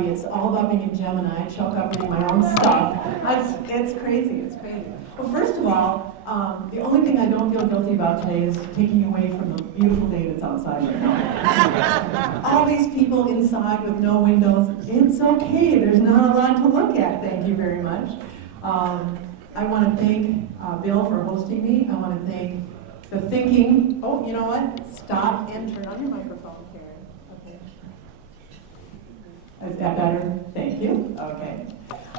Gemini. It's all about being a Gemini. I choke up reading my own stuff. It's crazy. It's crazy. Well, first of all, the only thing I don't feel guilty about today is taking you away from the beautiful day that's outside right now. All these people inside with no windows. It's okay. There's not a lot to look at. Thank you very much. I want to thank Bill for hosting me. I want to thank the thinking. Oh, you know what? Stop and turn on your microphone, Karen. Okay. Is that better? Thank you. Okay.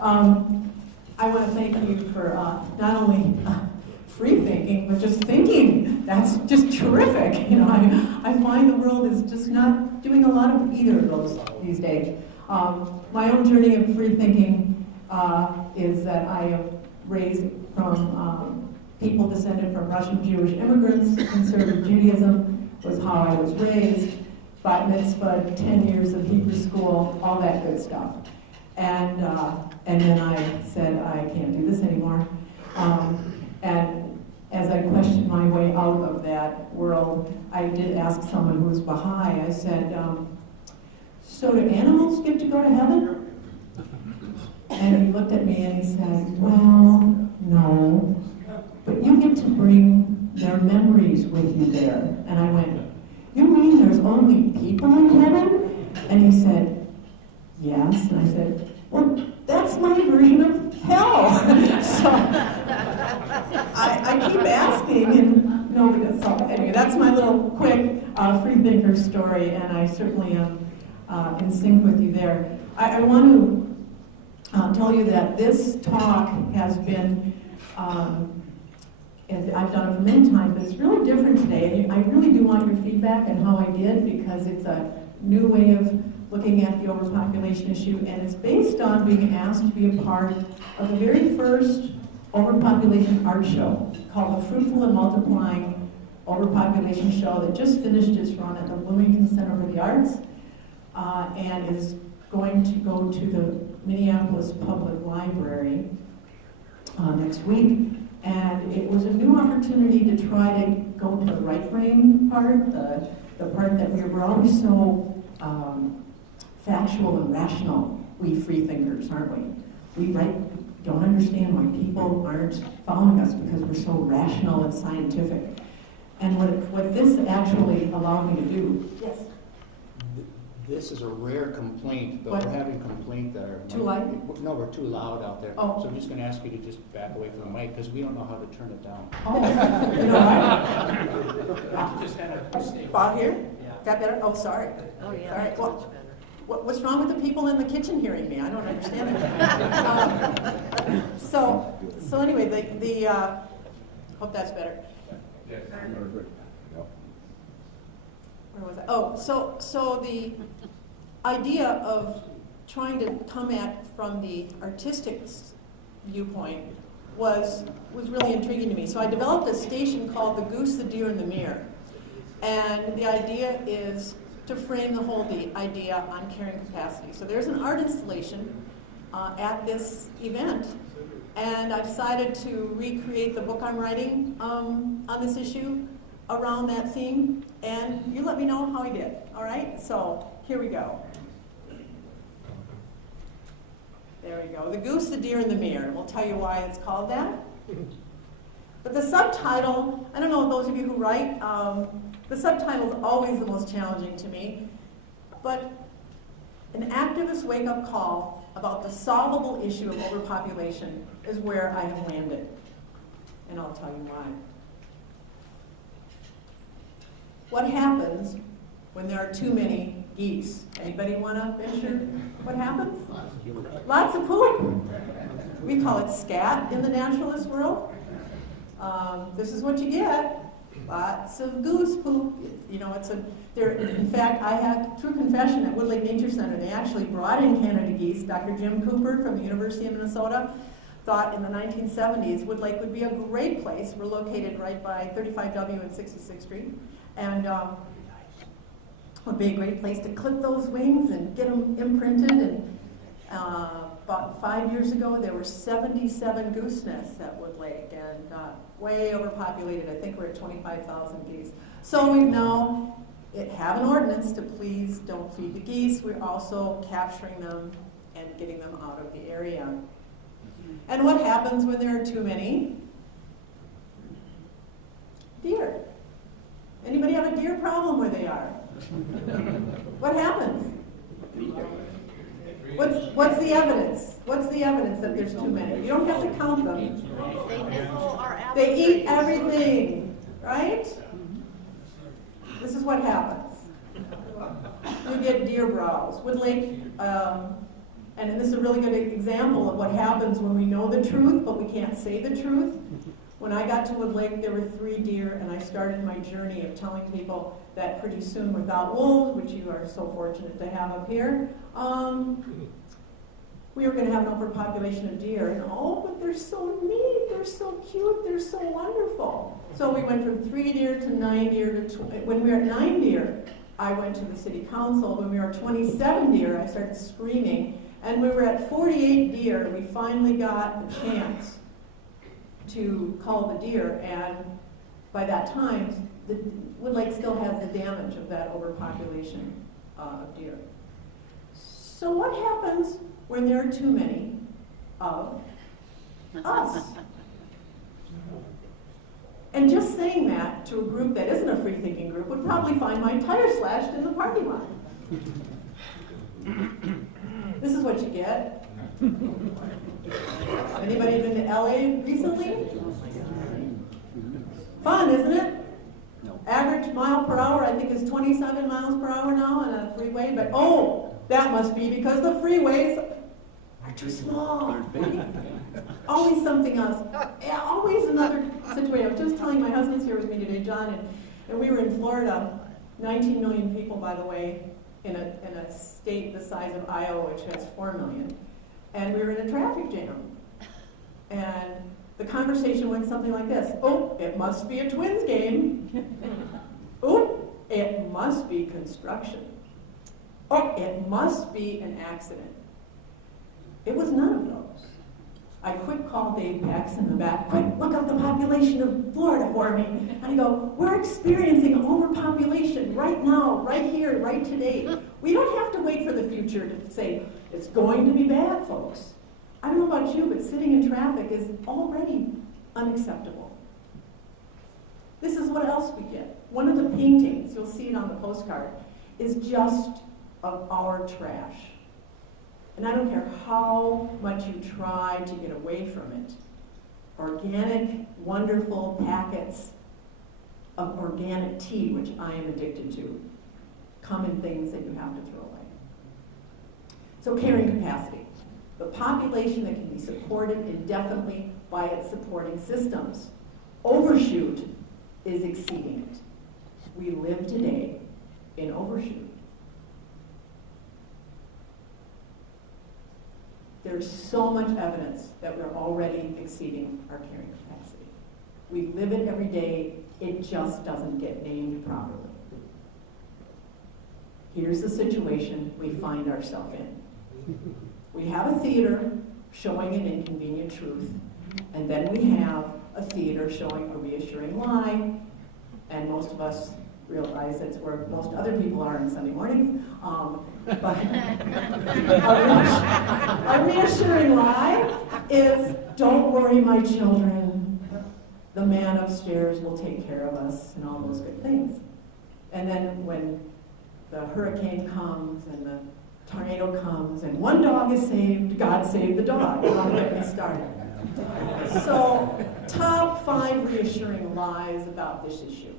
I want to thank you for not only free thinking, but just thinking. That's just terrific. You know, I find the world is just not doing a lot of either of those these days. My own journey of free thinking is that I have raised from people descended from Russian Jewish immigrants. Conservative Judaism was how I was raised. Bat mitzvah, 10 years of Hebrew school, all that good stuff. And then I said, I can't do this anymore. And as I questioned my way out of that world, I did ask someone who was Baha'i, I said, so do animals get to go to heaven? And he looked at me and he said, well, no, but you get to bring their memories with you there. And I went, you mean there's only people in heaven? And he said, yes. And I said, well, that's my version of hell. So I keep asking and nobody does. So anyway, that's my little quick Freethinker story, and I certainly am in sync with you there. I want to tell you that this talk has been, I've done it for many times, but it's really different today. I really do want your feedback on how I did, because it's a new way of looking at the overpopulation issue, and it's based on being asked to be a part of the very first overpopulation art show called the Fruitful and Multiplying Overpopulation Show that just finished its run at the Bloomington Center for the Arts and is going to go to the Minneapolis Public Library next week. And it was a new opportunity to try to go to the right brain part, the part that we were always so factual and rational, we free thinkers, aren't we? We don't understand why people aren't following us because we're so rational and scientific. And what this actually allowed me to do, yes? This is a rare complaint, but we're having complaint that are... Too loud? No, we're too loud out there. Oh. So I'm just going to ask you to just back away from the mic, because we don't know how to turn it down. Oh, you know what? Just kind of stay. About here? Yeah. Got better? Oh, sorry. Oh, yeah. Sorry. Well, what's wrong with the people in the kitchen hearing me? I don't understand it. So anyway, hope that's better. Where was I? Oh, so the idea of trying to come at from the artistic viewpoint was really intriguing to me. So I developed a station called the Goose, the Deer, and the Mirror. And the idea is to frame the whole idea on carrying capacity. So there's an art installation at this event, and I decided to recreate the book I'm writing on this issue around that theme, and you let me know how I did, all right? So here we go. There we go. The Goose, the Deer, and the Mirror. We'll tell you why it's called that. But the subtitle, I don't know, those of you who write, the subtitle is always the most challenging to me, but an activist wake-up call about the solvable issue of overpopulation is where I have landed, and I'll tell you why. What happens when there are too many geese? Anybody want to venture what happens? Lots of poop. We call it scat in the naturalist world. This is what you get. Lots of goose poop. You know, in fact, I have true confession at Woodlake Nature Center. They actually brought in Canada geese. Dr. Jim Cooper from the University of Minnesota thought in the 1970s Woodlake would be a great place. We're located right by 35W and 66th Street. And would be a great place to clip those wings and get them imprinted. And about 5 years ago, there were 77 goose nests at Woodlake, and way overpopulated. I think we're at 25,000 geese. So we've now have an ordinance to please don't feed the geese. We're also capturing them and getting them out of the area. And what happens when there are too many? Deer. Anybody have a deer problem where they are? What happens? What's the evidence? What's the evidence that there's too many? You don't have to count them. They nibble our apple They eat trees. everything, right? This is what happens. You get deer browse. Wood Lake, and this is a really good example of what happens when we know the truth, but we can't say the truth. When I got to Wood Lake, there were 3 deer, and I started my journey of telling people that pretty soon without wolves, which you are so fortunate to have up here, we were going to have an overpopulation of deer. And oh, but they're so neat, they're so cute, they're so wonderful. So we went from 3 deer to 9 deer to when we were at 9 deer, I went to the city council. When we were at 27 deer, I started screaming. And we were at 48 deer, we finally got the chance to call the deer, and by that time, Wood Lake still has the damage of that overpopulation of deer. So what happens when there are too many of us? And just saying that to a group that isn't a free-thinking group would probably find my tire slashed in the parking lot. This is what you get. Anybody been to LA recently? Fun, isn't it? Average mile per hour, I think, is 27 miles per hour now on a freeway, but oh, that must be because the freeways are too small. Always something else. Yeah, always another situation. I was just telling my husband's here with me today, John, and we were in Florida, 19 million people, by the way, in a state the size of Iowa, which has 4 million. And we were in a traffic jam. And the conversation went something like this. Oh, it must be a Twins game. Oh, it must be construction. Oh, it must be an accident. It was none of those. I quick called Dave Pax in the back. Quick, look up the population of Florida for me. And I go, we're experiencing overpopulation right now, right here, right today. We don't have to wait for the future to say, it's going to be bad, folks. I don't know about you, but sitting in traffic is already unacceptable. This is what else we get. One of the paintings, you'll see it on the postcard, is just of our trash. And I don't care how much you try to get away from it. Organic, wonderful packets of organic tea, which I am addicted to, come in things that you have to throw away. So carrying capacity. The population that can be supported indefinitely by its supporting systems. Overshoot is exceeding it. We live today in overshoot. There's so much evidence that we're already exceeding our carrying capacity. We live it every day, it just doesn't get named properly. Here's the situation we find ourselves in. We have a theater showing an inconvenient truth, and then we have a theater showing a reassuring lie, and most of us realize that's where most other people are on Sunday mornings. But a reassuring lie is, don't worry, my children, the man upstairs will take care of us, and all those good things. And then when the hurricane comes and the tornado comes and one dog is saved, God saved the dog. Don't get me started. So, top 5 reassuring lies about this issue.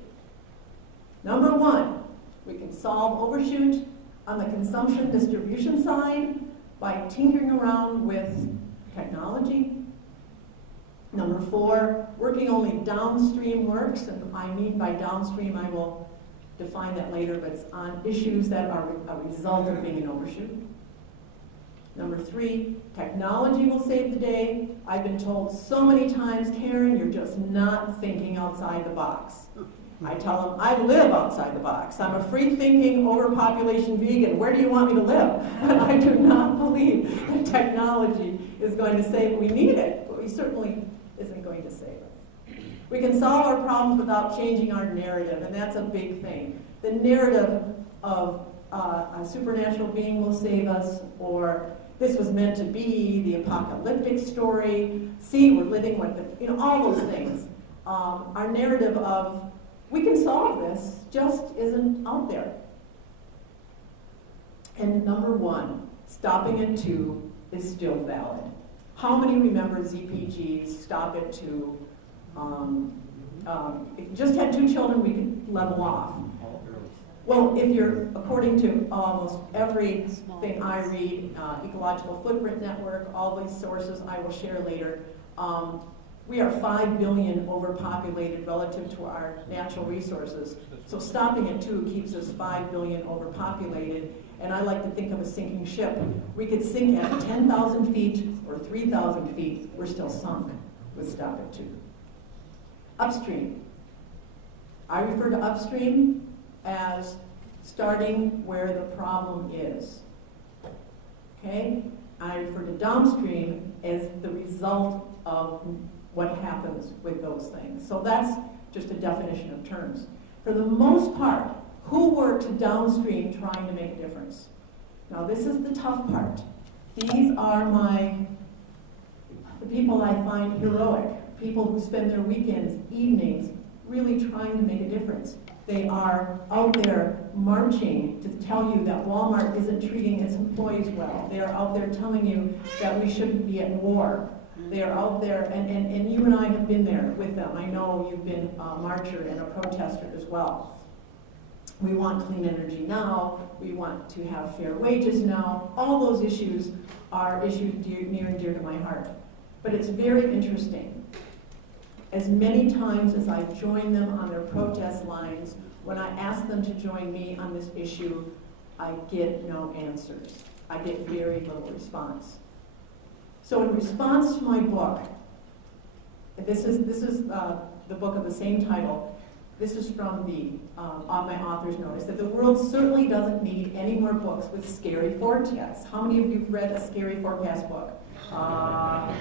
Number 1, we can solve overshoot on the consumption distribution side by tinkering around with technology. Number 4, working only downstream works, and I mean by downstream, I will define that later, but it's on issues that are a result of being an overshoot. Number 3, technology will save the day. I've been told so many times, Karen, you're just not thinking outside the box. I tell them, I live outside the box. I'm a free-thinking, overpopulation vegan. Where do you want me to live? And I do not believe that technology is going to save. We need it, but we certainly isn't going to save us. We can solve our problems without changing our narrative, and that's a big thing. The narrative of a supernatural being will save us, or this was meant to be, the apocalyptic story, see, we're living with the, all those things. Our narrative of, we can solve this, just isn't out there. And number one, stopping at 2 is still valid. How many remember ZPG's stop at 2? If you just had 2 children, we could level off. Well, if you're, according to almost everything I read, Ecological Footprint Network, all these sources I will share later, we are 5 billion overpopulated relative to our natural resources. So stopping at 2 keeps us 5 billion overpopulated. And I like to think of a sinking ship. We could sink at 10,000 feet or 3,000 feet. We're still sunk with stop at 2. Upstream. I refer to upstream as starting where the problem is. Okay? I refer to downstream as the result of what happens with those things. So that's just a definition of terms. For the most part, who worked downstream trying to make a difference? Now this is the tough part. These are the people I find heroic, people who spend their weekends, evenings, really trying to make a difference. They are out there marching to tell you that Walmart isn't treating its employees well. They are out there telling you that we shouldn't be at war. They are out there, and you and I have been there with them. I know you've been a marcher and a protester as well. We want clean energy now. We want to have fair wages now. All those issues are issues near and dear to my heart. But it's very interesting. As many times as I've joined them on their protest lines, when I ask them to join me on this issue, I get no answers. I get very little response. So in response to my book, this is the book of the same title. This is from my author's notice, that the world certainly doesn't need any more books with scary forecasts. How many of you have read a scary forecast book? What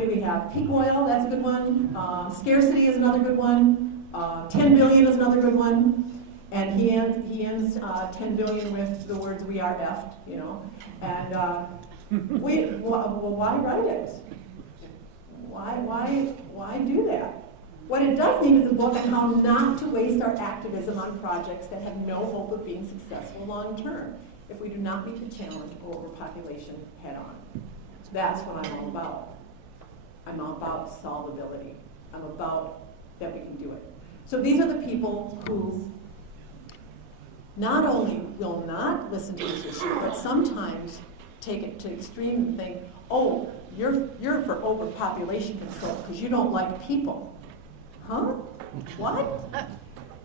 do we have? Peak oil, that's a good one. Scarcity is another good one. 10 billion is another good one. And he ends 10 billion with the words, "We are effed," And why write it? Why do that? What it does need is a book on how not to waste our activism on projects that have no hope of being successful long term if we do not meet the challenge of overpopulation head on. That's what I'm all about. I'm all about solvability. I'm about that we can do it. So these are the people who not only will not listen to this issue, but sometimes take it to extreme and think, oh, you're for overpopulation control because you don't like people. Huh? What?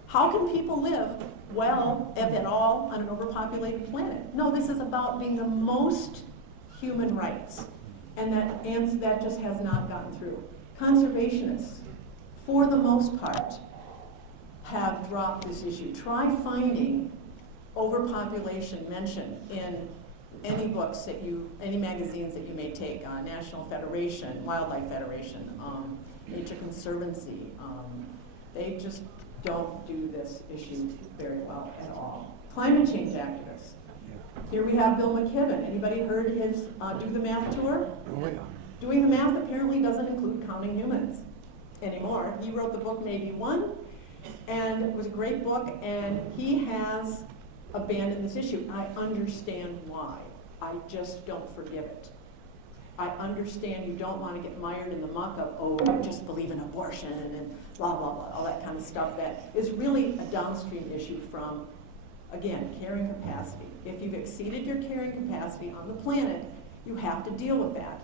How can people live well, if at all, on an overpopulated planet? No, this is about being the most human rights. And that just has not gotten through. Conservationists, for the most part, have dropped this issue. Try finding overpopulation mentioned in any books any magazines that you may take, National Federation, Wildlife Federation, Nature Conservancy. They just don't do this issue very well at all. Climate change activists. Here we have Bill McKibben. Anybody heard his Do the Math tour? Oh, yeah. Doing the Math apparently doesn't include counting humans anymore. He wrote the book Maybe One, and it was a great book, and he has abandoned this issue. I understand why. I just don't forgive it. I understand you don't want to get mired in the muck of, oh, I just believe in abortion and blah, blah, blah, all that kind of stuff that is really a downstream issue from, again, carrying capacity. If you've exceeded your carrying capacity on the planet, you have to deal with that.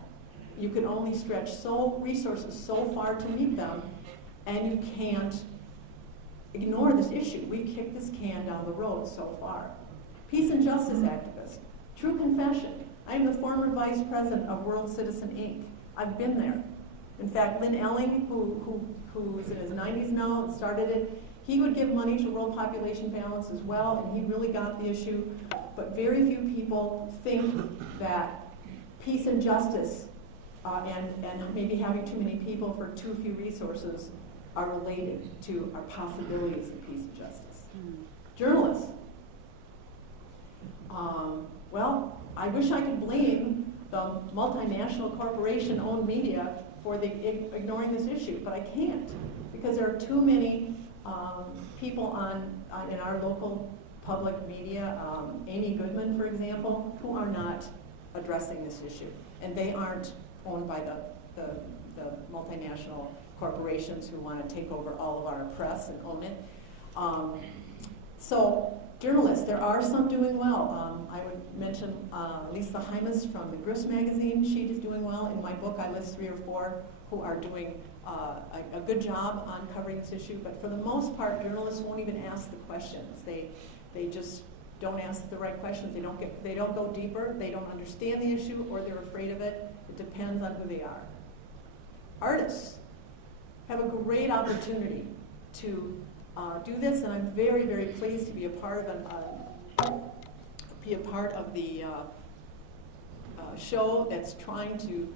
You can only stretch resources so far to meet them, and you can't ignore this issue. We've kicked this can down the road so far. Peace and justice activists. True confession. I am the former vice president of World Citizen Inc. I've been there. In fact, Lynn Elling, who is in his 90s now and started it, he would give money to World Population Balance as well, and he really got the issue. But very few people think that peace and justice and maybe having too many people for too few resources are related to our possibilities of peace and justice. Journalists. Well, I wish I could blame the multinational corporation-owned media for ignoring this issue, but I can't, because there are too many people in our local public media, Amy Goodman, for example, who are not addressing this issue, and they aren't owned by the multinational corporations who want to take over all of our press and own it. So journalists, there are some doing well. I would mention Lisa Hymas from the Goose magazine. She is doing well. In my book, I list 3 or 4 who are doing a good job on covering this issue. But for the most part, journalists won't even ask the questions. They just don't ask the right questions. They don't go deeper. They don't understand the issue, or they're afraid of it. It depends on who they are. Artists have a great opportunity to do this, and I'm very, very pleased to be a part of the show that's trying to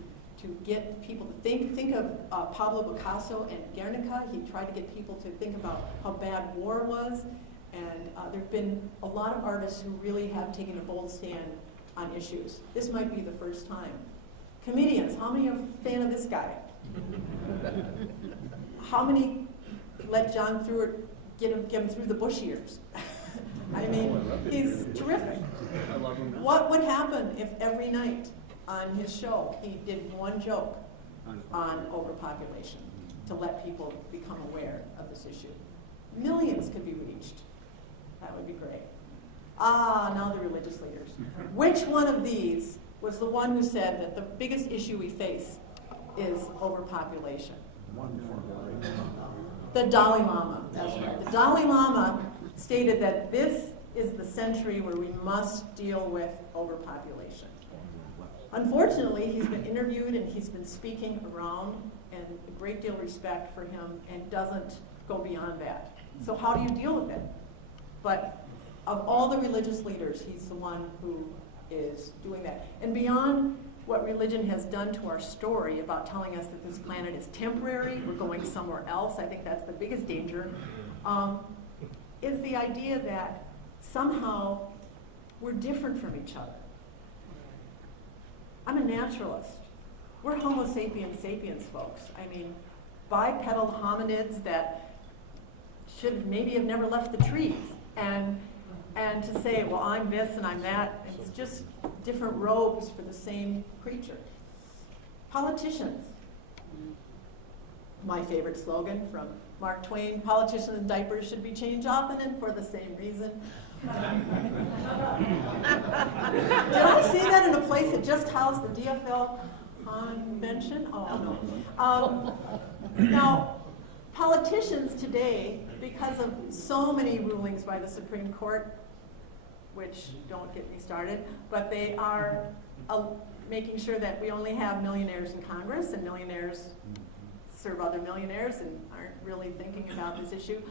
get people to think of Pablo Picasso and Guernica. He tried to get people to think about how bad war was, and there have been a lot of artists who really have taken a bold stand on issues. This might be the first time. Comedians, how many are a fan of this guy? How many let John Stewart get him through the Bush years? I mean, he's terrific. I love him. What would happen if every night on his show he did one joke on overpopulation to let people become aware of this issue? Millions could be reached. That would be great. Now the religious leaders. Which one of these was the one who said that the biggest issue we face is overpopulation? The Dalai Lama. That's right. The Dalai Lama stated that this is the century where we must deal with overpopulation. Unfortunately, he's been interviewed and he's been speaking around, and a great deal of respect for him, and doesn't go beyond that. So how do you deal with it? But of all the religious leaders, he's the one who is doing that. And beyond what religion has done to our story about telling us that this planet is temporary, we're going somewhere else, I think that's the biggest danger, is the idea that somehow we're different from each other. I'm a naturalist. We're Homo sapiens sapiens, folks. I mean, bipedal hominids that should maybe have never left the trees. And to say, well, I'm this and I'm that, it's just different robes for the same creature. Politicians. My favorite slogan from Mark Twain, politicians in diapers should be changed often and for the same reason. Did I say that in a place that just housed the DFL convention? Oh, no. Now, politicians today, because of so many rulings by the Supreme Court, which don't get me started, but they are making sure that we only have millionaires in Congress, and millionaires serve other millionaires and aren't really thinking about this issue.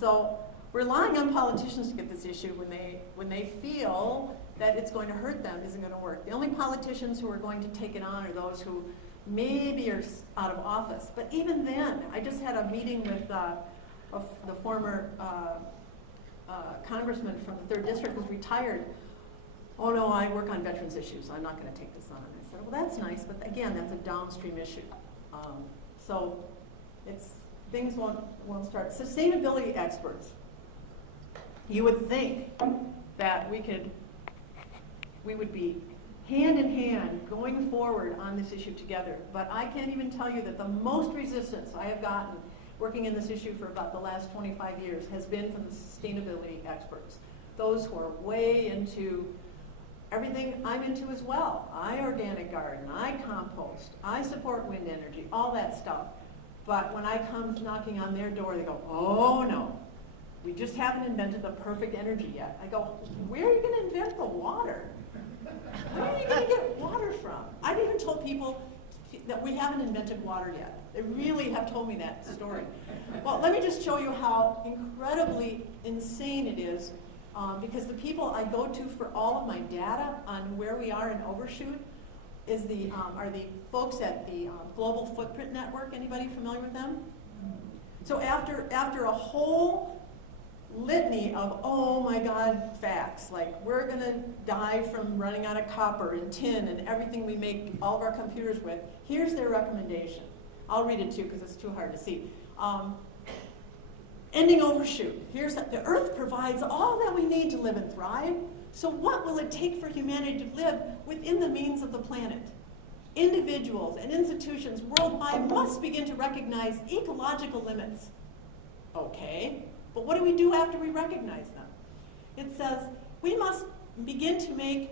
So relying on politicians to get this issue when they feel that it's going to hurt them isn't going to work. The only politicians who are going to take it on are those who maybe are out of office. But even then, I just had a meeting with the former congressman from the 3rd District who's retired. Oh no, I work on veterans issues. I'm not going to take this on. And I said, well, that's nice, but again, that's a downstream issue. So things won't start. Sustainability experts. You would think that we would be hand in hand going forward on this issue together, but I can't even tell you that the most resistance I have gotten working in this issue for about the last 25 years has been from the sustainability experts. Those who are way into everything I'm into as well. I organic garden, I compost, I support wind energy, all that stuff. But when I come knocking on their door, they go, oh no, we just haven't invented the perfect energy yet. I go, where are you going to invent the water? Where are you going to get water from? I've even told people that we haven't invented water yet. They really have told me that story. Well, let me just show you how incredibly insane it is, because the people I go to for all of my data on where we are in overshoot, are the folks at the Global Footprint Network. Anybody familiar with them? So after a whole litany of, oh my God, facts, like we're going to die from running out of copper and tin and everything we make all of our computers with, here's their recommendation. I'll read it too because it's too hard to see. Ending overshoot. Here's that. The Earth provides all that we need to live and thrive. So what will it take for humanity to live within the means of the planet? Individuals and institutions worldwide must begin to recognize ecological limits. Okay, but what do we do after we recognize them? It says we must begin to make,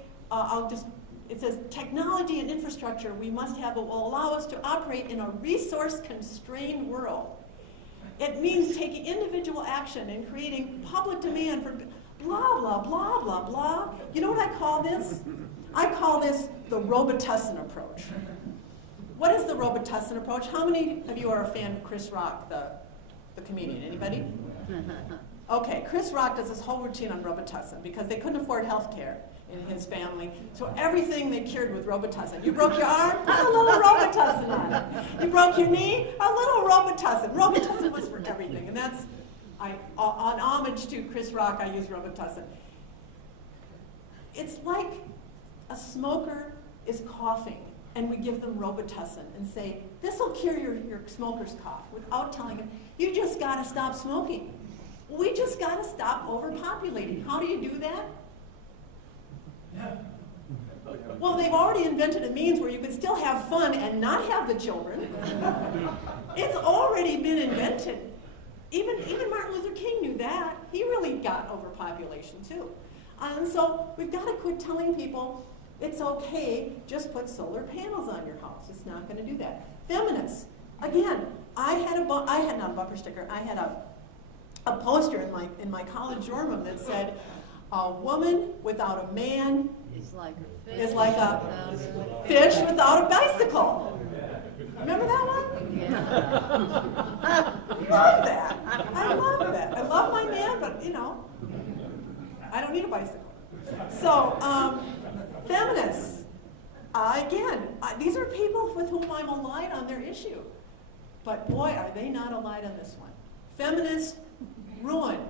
it says technology and infrastructure we must have that will allow us to operate in a resource-constrained world. It means taking individual action and creating public demand for blah, blah, blah, blah, blah. You know what I call this? I call this the Robitussin approach. What is the Robitussin approach? How many of you are a fan of Chris Rock, the comedian? Anybody? Okay, Chris Rock does this whole routine on Robitussin because they couldn't afford health care in his family. So everything they cured with Robitussin. You broke your arm? Put a little Robitussin on it. You broke your knee? A little Robitussin. Robitussin was for everything. And that's, on homage to Chris Rock, I use Robitussin. It's like a smoker is coughing and we give them Robitussin and say, this will cure your smoker's cough, without telling them, you just got to stop smoking. We just got to stop overpopulating. How do you do that? Well, they've already invented a means where you can still have fun and not have the children. It's already been invented. Even Martin Luther King knew that. He really got overpopulation too. And so we've got to quit telling people it's okay, just put solar panels on your house. It's not going to do that. Feminists, again, I had not a bumper sticker, I had a poster in my college dorm room that said, a woman without a man is like a fish without a bicycle. Remember that one? Yeah. I love that. I love that. I love my man, but you know, I don't need a bicycle. So, feminists, again, these are people with whom I'm allied on their issue. But boy, are they not allied on this one. Feminists ruined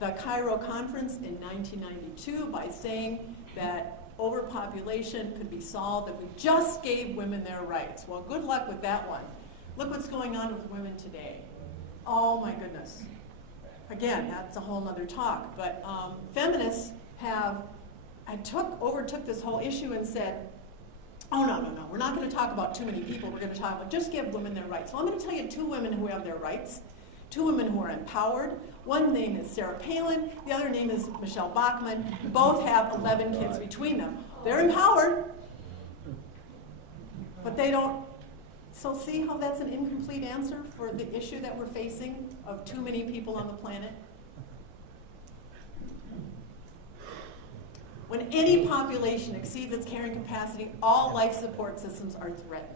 the Cairo Conference in 1992 by saying that overpopulation could be solved if we just gave women their rights. Well, good luck with that one. Look what's going on with women today. Oh my goodness. Again, that's a whole nother talk, but feminists overtook this whole issue and said, oh no, we're not going to talk about too many people, we're going to talk about just give women their rights. So I'm going to tell you two women who have their rights, two women who are empowered. One name is Sarah Palin, the other name is Michelle Bachmann. Both have 11 kids between them. They're empowered, but they don't. So see how that's an incomplete answer for the issue that we're facing of too many people on the planet? When any population exceeds its carrying capacity, all life support systems are threatened.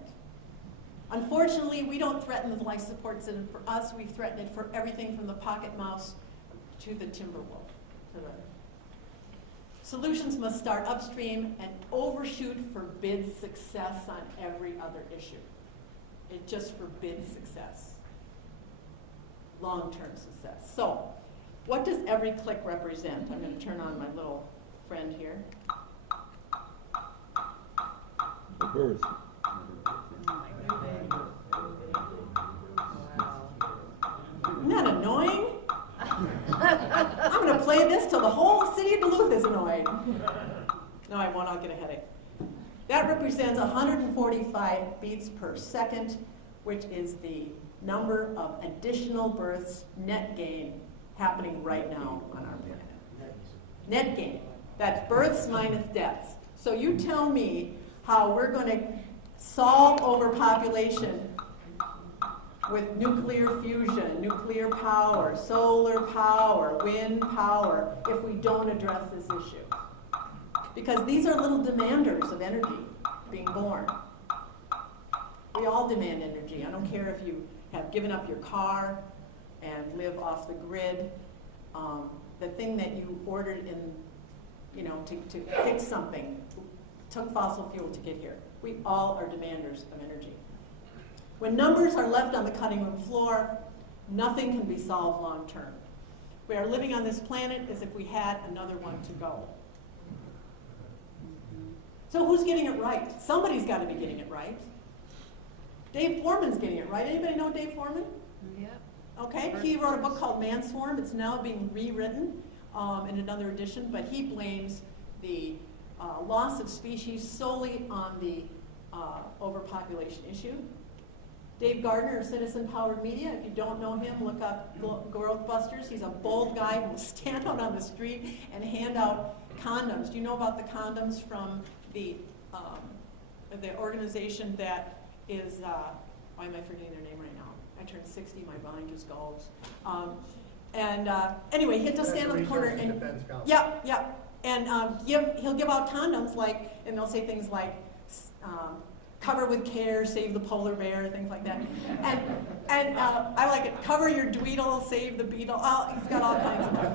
Unfortunately, we don't threaten the life support system for us, we threaten it for everything from the pocket mouse to the timber wolf. Solutions must start upstream, and overshoot forbids success on every other issue. It just forbids success, long-term success. So, what does every click represent? I'm going to turn on my little friend here. The birth. Isn't that annoying? I'm going to play this till the whole city of Duluth is annoyed. No, I won't. I'll get a headache. That represents 145 beats per second, which is the number of additional births, net gain, happening right now on our planet. Net gain. That's births minus deaths. So you tell me how we're going to solve overpopulation with nuclear fusion, nuclear power, solar power, wind power, if we don't address this issue. Because these are little demanders of energy being born. We all demand energy. I don't care if you have given up your car and live off the grid. The thing that you ordered in, to fix something took fossil fuel to get here. We all are demanders of energy. When numbers are left on the cutting room floor, nothing can be solved long term. We are living on this planet as if we had another one to go. So who's getting it right? Somebody's got to be getting it right. Dave Foreman's getting it right. Anybody know Dave Foreman? Yep. Okay, he wrote a book called Mansform. It's now being rewritten in another edition, but he blames the loss of species solely on the overpopulation issue. Dave Gardner of Citizen Powered Media, if you don't know him, look up Growth Busters. He's a bold guy who will stand out on the street and hand out condoms. Do you know about the condoms from the organization that is, why am I forgetting their name right now? I turned 60, my mind just goes. Anyway, he'll just stand on the corner and, and he'll give out condoms and they'll say things like, cover with care, save the polar bear, things like that. And I like it, cover your dweedle, save the beetle. Oh, he's got all kinds of them.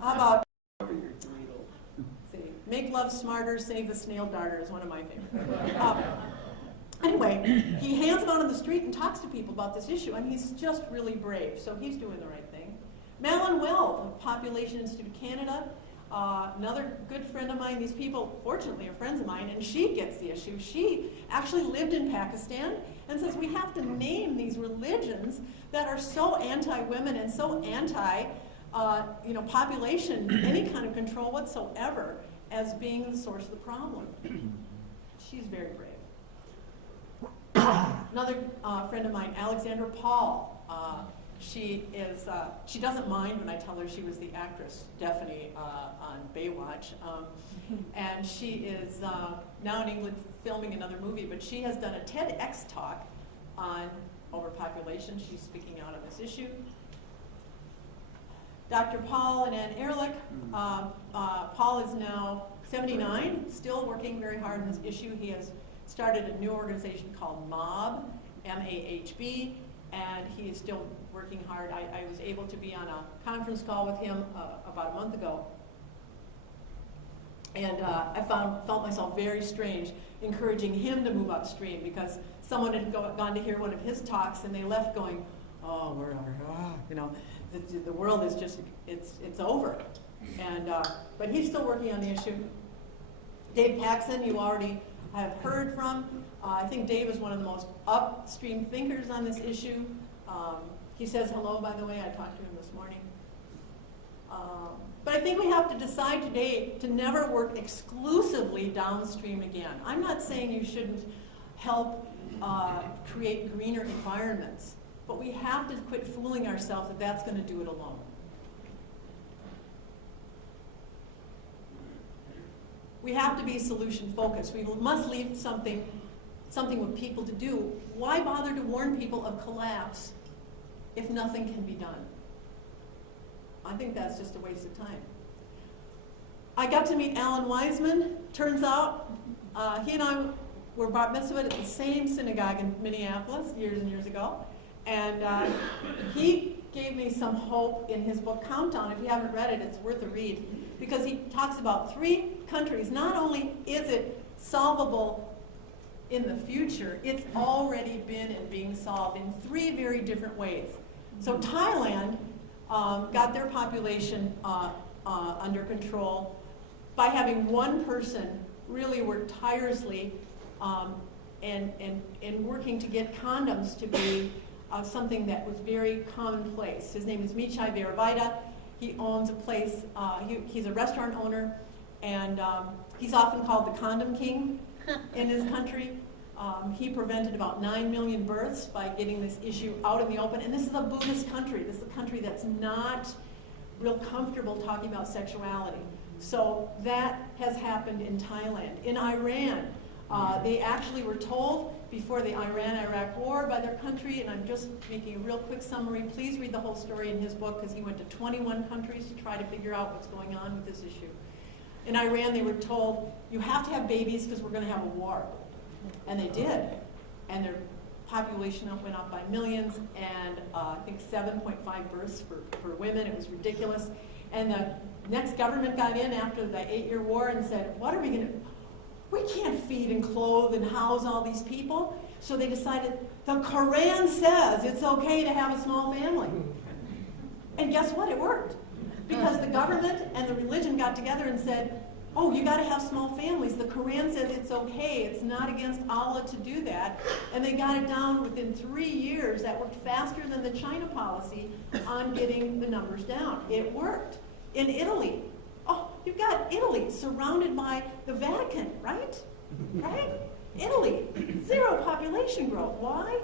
How about cover your dweedle? See, make love smarter, save the snail darter is one of my favorites. Anyway, he hands them out on the street and talks to people about this issue, and he's just really brave, so he's doing the right thing. Malin Weld of Population Institute Canada, another good friend of mine. These people, fortunately, are friends of mine, and she gets the issue. She actually lived in Pakistan and says we have to name these religions that are so anti-women and so anti-population, any kind of control whatsoever, as being the source of the problem. She's very brave. Another friend of mine, Alexandra Paul. She doesn't mind when I tell her she was the actress Daphne on Baywatch, and she is now in England filming another movie. But she has done a TEDx talk on overpopulation. She's speaking out on this issue. Dr. Paul and Ann Ehrlich. Paul is now 79, still working very hard on this issue. He has started a new organization called MAHB, M-A-H-B, and he is still working hard. I was able to be on a conference call with him about a month ago, and I felt myself very strange encouraging him to move upstream, because someone had gone to hear one of his talks and they left going, oh, the world is just, it's over. And but he's still working on the issue. Dave Paxson, you already have heard from. I think Dave is one of the most upstream thinkers on this issue. He says hello, by the way. I talked to him this morning. But I think we have to decide today to never work exclusively downstream again. I'm not saying you shouldn't help create greener environments, but we have to quit fooling ourselves that that's going to do it alone. We have to be solution focused. We must leave something with people to do. Why bother to warn people of collapse if nothing can be done? I think that's just a waste of time. I got to meet Alan Wiseman. Turns out he and I were bar mitzvahed at the same synagogue in Minneapolis years and years ago. And he gave me some hope in his book Countdown. If you haven't read it, it's worth a read, because he talks about 3 countries. Not only is it solvable in the future, it's already been and being solved in 3 very different ways. So Thailand got their population under control by having one person really work tirelessly and working to get condoms to be something that was very commonplace. His name is Michai Veeravaida. He owns a place, he's a restaurant owner, and he's often called the condom king in his country. He prevented about 9 million births by getting this issue out in the open. And this is a Buddhist country. This is a country that's not real comfortable talking about sexuality. So that has happened in Thailand. In Iran, they actually were told before the Iran-Iraq war by their country, and I'm just making a real quick summary. Please read the whole story in his book, because he went to 21 countries to try to figure out what's going on with this issue. In Iran, they were told, you have to have babies because we're going to have a war. And they did. And their population went up by millions, and I think 7.5 births for women. It was ridiculous. And the next government got in after the 8-year war and said, what are we going to, We can't feed and clothe and house all these people. So they decided, the Quran says it's okay to have a small family. And guess what? It worked. Because the government and the religion got together and said, oh, you got to have small families. The Quran says it's okay. It's not against Allah to do that. And they got it down within 3 years. That worked faster than the China policy on getting the numbers down. It worked. In Italy, oh, you've got Italy surrounded by the Vatican, right? Right? Italy, 0 population growth. Why?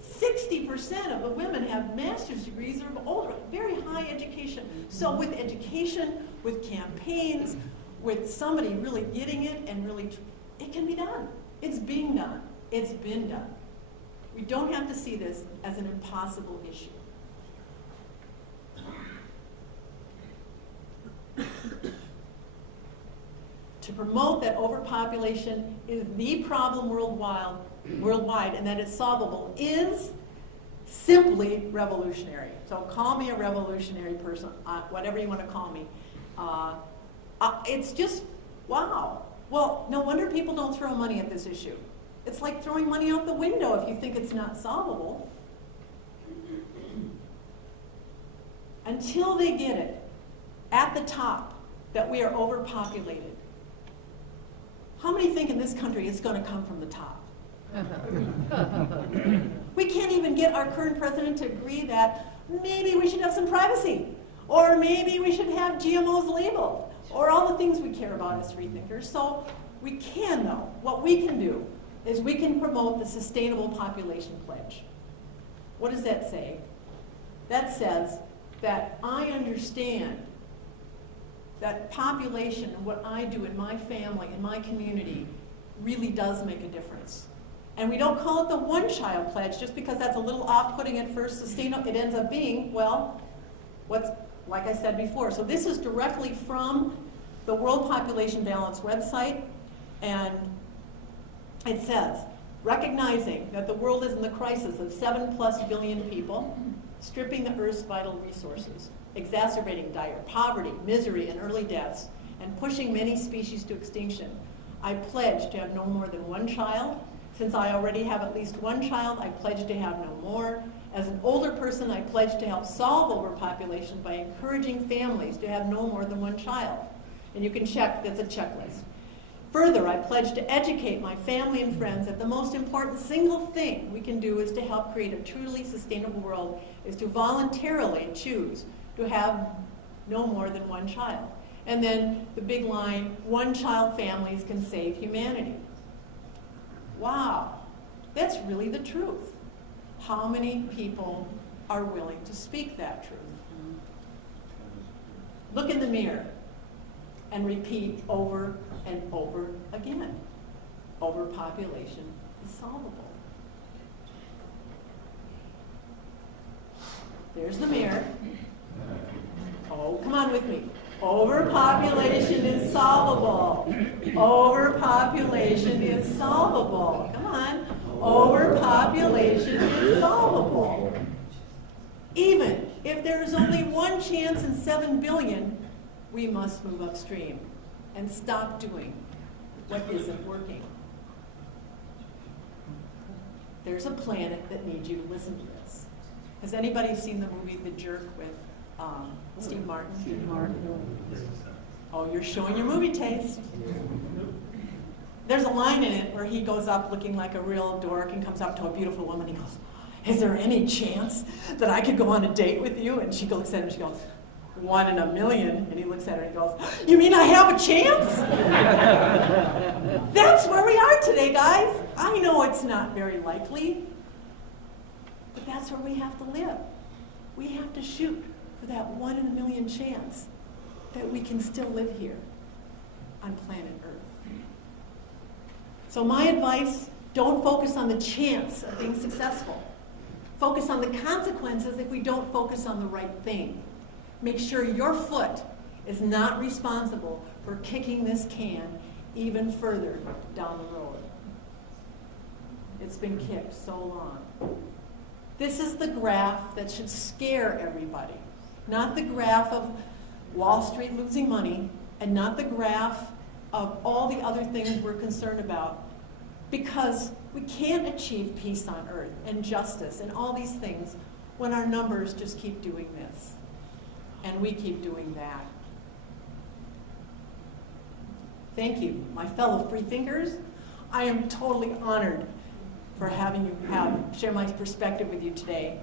60% of the women have master's degrees or older, very high education. So with education, with campaigns, with somebody really getting it and really, it can be done. It's being done. It's been done. We don't have to see this as an impossible issue. To promote that overpopulation is the problem worldwide, and that it's solvable is simply revolutionary. So call me a revolutionary person, whatever you want to call me. It's just, wow. Well, no wonder people don't throw money at this issue. It's like throwing money out the window if you think it's not solvable. Until they get it at the top that we are overpopulated. How many think in this country it's going to come from the top? We can't even get our current president to agree that maybe we should have some privacy, or maybe we should have GMOs labeled, or all the things we care about as freethinkers. So we can, though. What we can do is we can promote the Sustainable Population Pledge. What does that say? That says that I understand that population and what I do in my family, in my community, really does make a difference. And we don't call it the one-child pledge just because that's a little off-putting at first. Sustainable, it ends up being, well, what's, like I said before. So this is directly from the World Population Balance website, and it says, recognizing that the world is in the crisis of 7+ billion people, stripping the Earth's vital resources, exacerbating dire poverty, misery, and early deaths, and pushing many species to extinction, I pledge to have no more than one child. Since I already have at least one child, I pledge to have no more. As an older person, I pledge to help solve overpopulation by encouraging families to have no more than one child. And you can check, that's a checklist. Further, I pledge to educate my family and friends that the most important single thing we can do is to help create a truly sustainable world is to voluntarily choose to have no more than one child. And then the big line, one-child families can save humanity. Wow, that's really the truth. How many people are willing to speak that truth? Look in the mirror and repeat over and over again. Overpopulation is solvable. There's the mirror. Oh, come on with me. Overpopulation is solvable. Overpopulation is solvable. Come on. Overpopulation is solvable. Even if there is only one chance in 7 billion, we must move upstream and stop doing what isn't working. There's a planet that needs you to listen to this. Has anybody seen the movie The Jerk with Steve Martin? Steve Martin. Oh, you're showing your movie taste. There's a line in it where he goes up looking like a real dork and comes up to a beautiful woman. He goes, "Is there any chance that I could go on a date with you?" And she looks at him and she goes, "1 in a million." And he looks at her and he goes, "You mean I have a chance?" That's where we are today, guys. I know it's not very likely, but that's where we have to live. We have to shoot for that 1 in a million chance that we can still live here on planet Earth. So my advice, don't focus on the chance of being successful. Focus on the consequences if we don't focus on the right thing. Make sure your foot is not responsible for kicking this can even further down the road. It's been kicked so long. This is the graph that should scare everybody. Not the graph of Wall Street losing money, and not the graph of all the other things we're concerned about, because we can't achieve peace on earth and justice and all these things when our numbers just keep doing this and we keep doing that. Thank you, my fellow freethinkers. I am totally honored for having you share my perspective with you today.